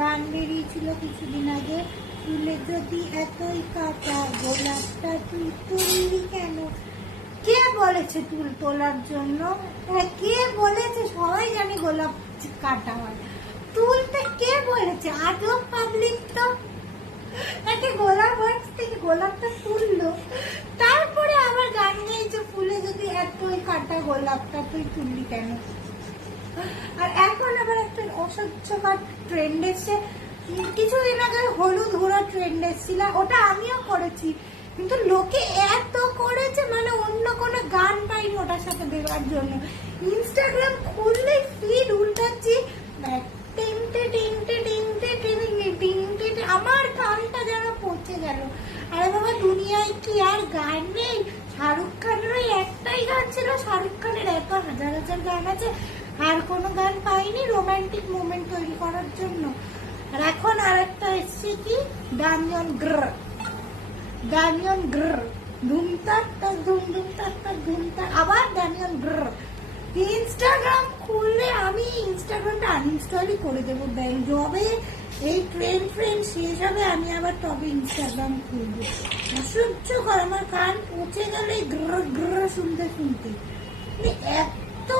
গান বেরিয়েছিল কিছুদিন আগে, চুলে যদি এতই কাটা গোলাপটা তুই তুললি কেন। কে বলেছে চুল তোলার জন্য? কে বলেছে? সবাই জানে গোলাপ কাটা হয়, তুলতে কে বলেছে? আজব পাবলিক তো। একটা গোলাপ গাছ থেকে গোলাপটা তুললো, তারপরে আবার গান গেয়েছে ফুলে যদি এতই কাটা গোলাপটা তুই তুললি কেন। আর এখন আবার একটা অসহ্যকর ট্রেন্ড এসছে, কিছুদিন আগে হলুদ ঘোরা ট্রেন্ড এসেছিল, ওটা আমিও করেছি, কিন্তু লোকে এত করেছে মানে অন্য কোনো গান পাইনি ওটার সাথে দেওয়ার জন্য। ইনস্টাগ্রাম খুললেই ফিড উল্টাচ্ছি টিংটে টিংটে টিংটে টিংটে টিংটে, আমার কানটা যেন পচে গেল। আরে বাবা, দুনিয়ায় কি আর গান নেই? শাহরুখ খানের একটাই গান ছিল, শাহরুখ খানের এত হাজার হাজার গান আছে, আর কোনো গান পাইনি রোমান্টিক মোমেন্ট তৈরি করার জন্য। আর এখন আর একটা এসছে কি, ডামিয়ন গ্র, ডামিয়ন গ্র, ধুমতাক তাক ধুম ধুম তাক তাক ধুমতাক, আবার ডামিয়ন গ্র। ইনস্টাগ্রাম খুললে আমি ইনস্টাগ্রামটা আনইনস্টলই করে দেবো। যবে এই ট্রেন্ড শেষ হবে আমি আবার তবে ইনস্টাগ্রাম খুলবো। অসহ্য কর, আমার কান পচে গেলে গ্র গ্র শুনতে শুনতে। এত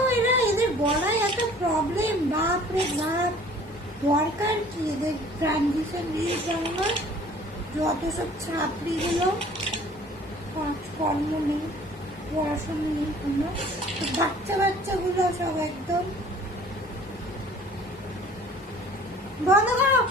এদের বলায় এত প্রবলেম, বাপরে বাপ। দরকার কি এদের ট্রানজিশন দিয়ে জন্য? যত সব ছাত্রী গুলো কর্ম নেই, পড়াশোনা নেই কোনো, বাচ্চাগুলো সব একদম বন্ধ করো।